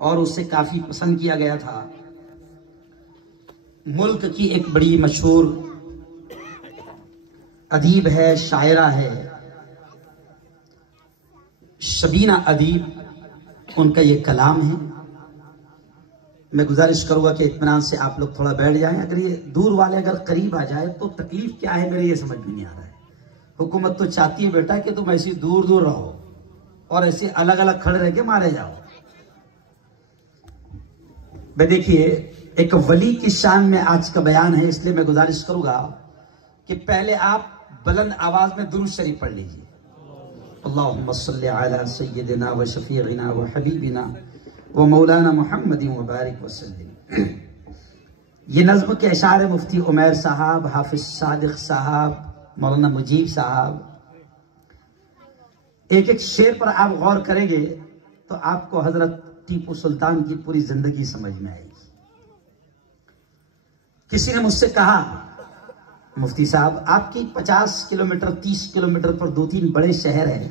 اور اسے کافی پسند کیا گیا تھا۔ ملک کی ایک بڑی مشہور ادیب ہے، شاعرہ ہے، شبینہ ادیب، ان کا یہ کلام ہے۔ میں گزارش کروں گا کہ اطمینان سے آپ لوگ تھوڑا بیٹھ جائیں۔ اگر یہ دور والے اگر قریب آ جائے تو تکلیف کیا ہے میرے یہ سمجھ میں نہیں آ رہا ہے۔ حکومت تو چاہتی ہے بیٹا کہ تم ایسی دور دور رہو اور ایسے الگ الگ کھڑے رہ کے مارے جاؤ۔ میں دیکھیے ایک ولی کی شان میں آج کا بیان ہے، اس لیے میں گزارش کروں گا کہ پہلے آپ بلند آواز میں درود شریف پڑھ لیجیے۔ اللہم صلی علی سیدنا و شفیعنا و حبیبنا و مولانا محمد و بارک وسلم۔ یہ نظم کے اشعار مفتی عمیر صاحب، حافظ صادق صاحب، مولانا مجیب صاحب۔ ایک ایک شعر پر آپ غور کریں گے تو آپ کو حضرت ٹیپو سلطان کی پوری زندگی سمجھ میں آئے گی۔ کسی نے مجھ سے کہا مفتی صاحب آپ کی 50 کلومیٹر 30 کلومیٹر پر 2-3 بڑے شہر ہیں،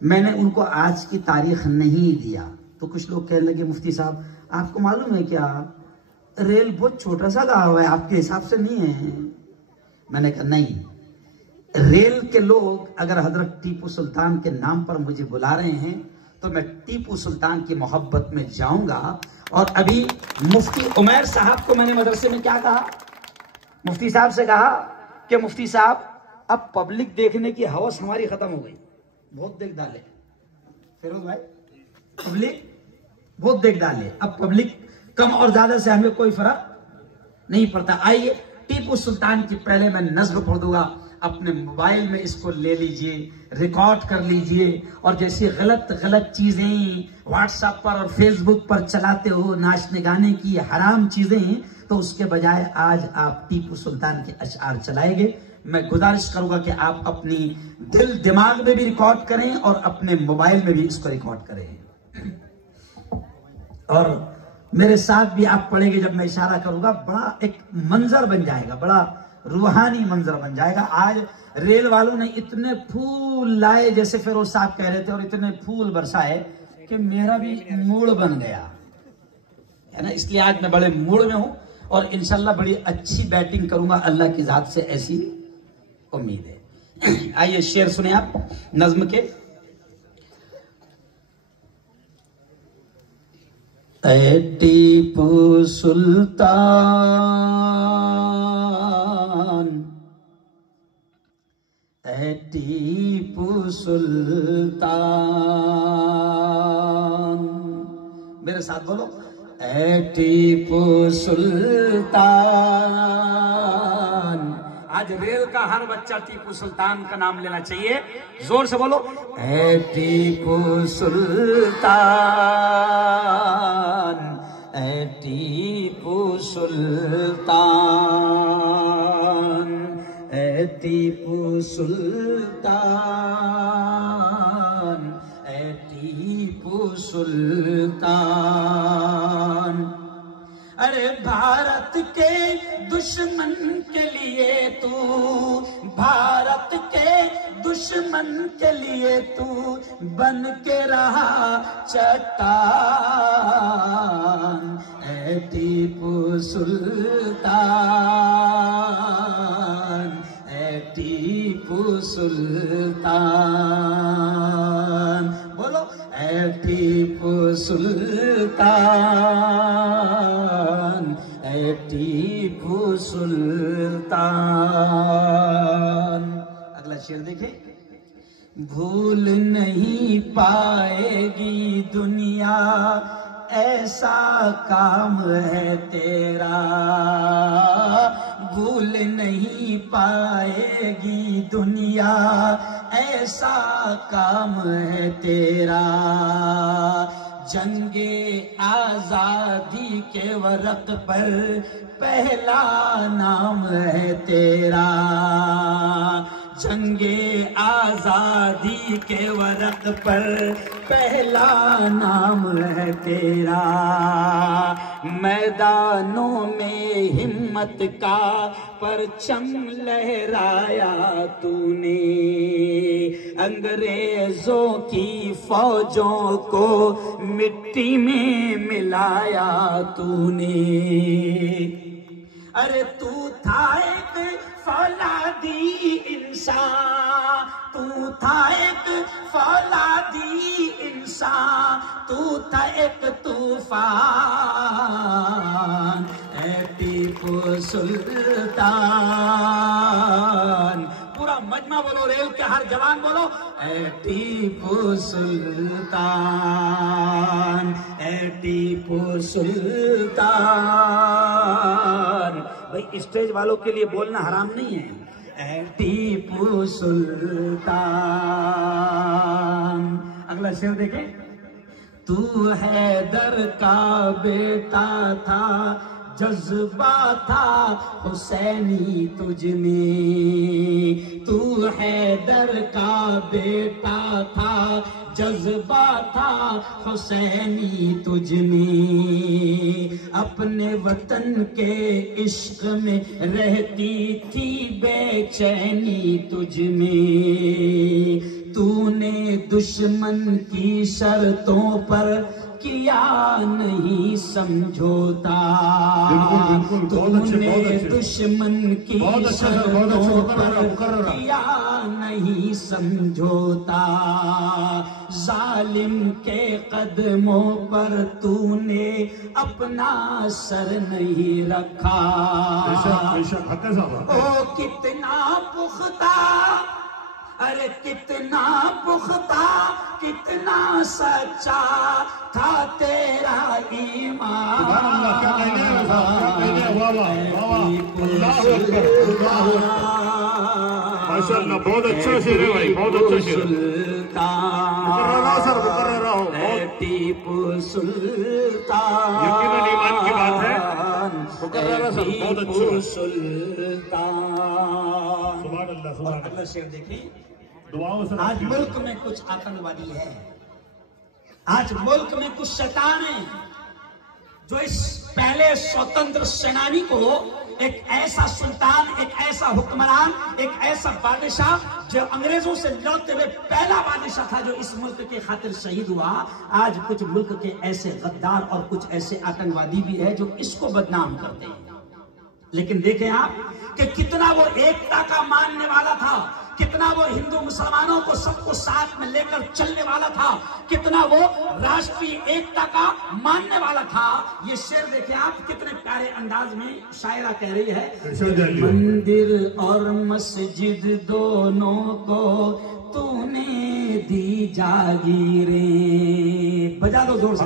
میں نے ان کو آج کی تاریخ نہیں دیا۔ تو کچھ لوگ کہنے لگے مفتی صاحب آپ کو معلوم ہے کیا ریل بہت چھوٹا سا گاؤں ہے، آپ کے حساب سے نہیں ہے؟ میں نے کہا نہیں، ریل کے لوگ اگر حضرت ٹیپو سلطان کے نام پر مجھے بلا رہے ہیں تو میں ٹیپو سلطان کی محبت میں جاؤں گا۔ اور ابھی مفتی عمیر صاحب کو میں نے مدرسے میں کیا کہا، مفتی صاحب سے کہا کہ مفتی صاحب اب پبلک دیکھنے کی ہوس ہماری ختم ہو گئی، بہت دیکھ ڈالے فیروز بھائی، پبلک بہت دیکھ ڈالے، اب پبلک کم اور زیادہ سے ہمیں کوئی فرق نہیں پڑتا۔ آئیے ٹیپو سلطان کی پہلے میں نظم پڑھ دوں گا، اپنے موبائل میں اس کو لے لیجئے، ریکارڈ کر لیجئے، اور جیسی غلط چیزیں واٹس ایپ پر اور فیس بک پر چلاتے ہو، ناچنے گانے کی حرام چیزیں، تو اس کے بجائے آج آپ ٹیپو سلطان کے اشعار چلائیں گے۔ میں گزارش کروں گا کہ آپ اپنی دل دماغ میں بھی ریکارڈ کریں اور اپنے موبائل میں بھی اس کو ریکارڈ کریں، اور میرے ساتھ بھی آپ پڑھیں گے۔ جب میں اشارہ کروں گا بڑا ایک منظر بن جائے گا، بڑا روحانی منظر بن جائے گا۔ آج ریل والوں نے اتنے پھول لائے جیسے فیروز صاحب کہہ رہے تھے، اور اتنے پھول برسائے کہ میرا بھی موڈ بن گیا ہے نا۔ اس لیے آج میں بڑے موڈ میں ہوں اور انشاءاللہ بڑی اچھی بیٹنگ کروں گا، اللہ کی ذات سے ایسی امید ہے۔ آئیے شعر سنیں آپ نظم کے۔ اے ٹیپو سلطان، اے ٹیپو سلطان، میرے ساتھ بولو، اے ٹیپو سلطان۔ آج ریل کا ہر بچہ ٹیپو سلطان کا نام لینا چاہیے، زور سے بولو، اے ٹیپو سلطان، اے ٹیپو سلطان، اے ٹیپو سلطان، اے ٹیپو سلطان۔ ارے بھارت کے دشمن کے لیے تو، بھارت کے دشمن کے لیے تو بن کے رہا چٹان، اے ٹیپو سلطان، اے ٹیپو سلطان، بولو اے ٹیپو سلطان، اے ٹیپو سلطان۔ اگلا شعر دیکھیں۔ بھول نہیں پائے گی دنیا ایسا کام ہے تیرا، بھول نہیں پائے گی دنیا ایسا کام ہے تیرا، جنگ آزادی کے ورق پر پہلا نام ہے تیرا، جنگے آزادی کے ورق پر پہلا نام ہے تیرا، میدانوں میں ہمت کا پرچم لہرایا تو نے، انگریزوں کی فوجوں کو مٹی میں ملایا تو نے۔ ارے تو تھا ایک فولادی انسان، تو تھا ایک فولادی انسان، تو تھا ایک طوفان، اے ٹیپو سلطان۔ پورا مجمع بولو، ریل کے ہر جوان بولو، اے ٹیپو سلطان، اے ٹیپو سلطان۔ بھئی اسٹیج والوں کے لیے بولنا حرام نہیں ہے، اے ٹیپو سلطان۔ اگلا شعر دیکھیں، تو حیدر کا بیٹا تھا، جذبہ تھا حسینی تجھ میں، تو حیدر کا بیٹا تھا، جذبہ تھا حسینی تجھ میں، اپنے وطن کے عشق میں رہتی تھی بے چینی تجھ میں، تو نے دشمن کی شرطوں پر کیا نہیں سمجھوتا، تو نے دشمن کی شرطوں پر کیا نہیں سمجھوتا، ظالم کے قدموں پر تو نے اپنا سر نہیں رکھا، او کتنا پختہ، ارے کتنا پختہ، کتنا سچا تھا تیرا ایمان، ماشاءاللہ بہت اچھا شعر ہے بھائی، بہت اچھا شعر ہے ٹیپو سلطان، یقیناً ایمان کی بات ہے، مقررہ سر بہت اچھا سلطان۔ سبحان اللہ سبحان اللہ۔ اگلا شعر دیکھیں، دعاؤں سے آج ملک میں کچھ آتنکوادی ہے، آج ملک میں کچھ شیطان ہیں جو اس پہلے سوتنتر سینانی کو ایک ایسا سلطان، ایک ایسا حکمران، ایک ایسا بادشاہ جو انگریزوں سے لڑتے ہوئے پہلا بادشاہ تھا جو اس ملک کے خاطر شہید ہوا، آج کچھ ملک کے ایسے غدار اور کچھ ایسے آتنکوادی بھی ہے جو اس کو بدنام کرتے ہیں۔ لیکن دیکھیں آپ کہ کتنا وہ ایکتا کا ماننے والا تھا، کتنا وہ ہندو مسلمانوں کو سب کو ساتھ میں لے کر چلنے والا تھا، کتنا وہ راشٹری ایکتا کا ماننے والا تھا۔ یہ شعر دیکھیں آپ، کتنے پیارے انداز میں شاعرہ کہہ رہی ہے، مندر اور مسجد دونوں کو تو نے دی جاگیریں۔ بجا دو زور سے،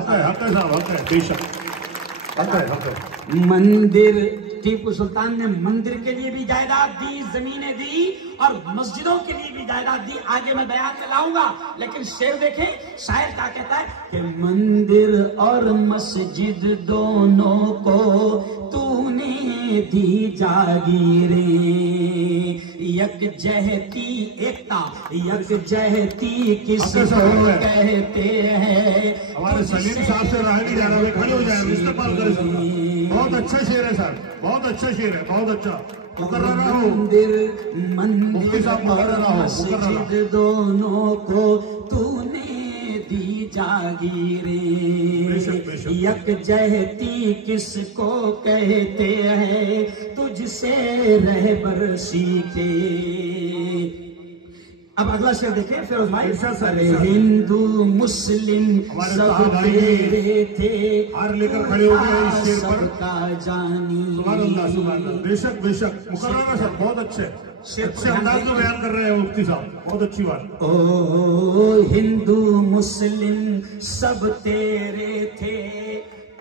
مندر، ٹیپو سلطان نے مندر کے لیے بھی جائیداد دی، زمینیں دی، اور مسجدوں کے لیے بھی جائیداد دی، آگے میں بیان میں لاؤں گا۔ لیکن شعر دیکھیں، شاعر کیا کہتا ہے کہ مندر اور مسجد دونوں کو تو نے دی جاگیریں، یک جہتی ایکتا، یک جہتی کس کو کہتے ہیں۔ ہمارے سلیم صاحب سے رہا نہیں جا رہا، کھڑے ہو جائیں، استقبال کریں۔ بہت اچھا شعر ہے سر، بہت اچھا شعر ہے، بہت اچھا۔ مندر اور مسجد دونوں کو تو نے دی جاگیریں، یک جہتی کس کو کہتے ہیں، تجھ سے رہبر سیکھے۔ اب اگلا شعر دیکھیں فیروز بھائی، ہندو مسلم سب تیرے تھے، سب کا جانی۔ سبحان اللہ سبحان اللہ، بے شک بے شک، مقررہ سر بہت اچھے اچھے انداز میں بیان کر رہے ہیں مفتی صاحب، بہت اچھی بات۔ او ہندو مسلم سب تیرے تھے،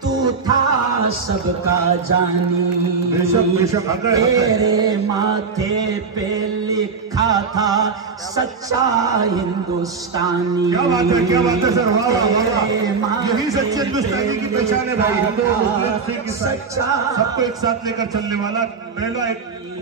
تو تھا سب کا جانی، بے شک بے شک، تیرے ماتھے پہ لکھا تھا سچا ہندوستانی۔ کیا بات ہے، کیا بات ہے سر، واہ واہ واہ، یہی سچے ہندوستانی کی پہچان ہے بھائی، ہندو مسلم سکھ عیسائی سب کو ایک ساتھ لے کر چلنے والا پہلا ایک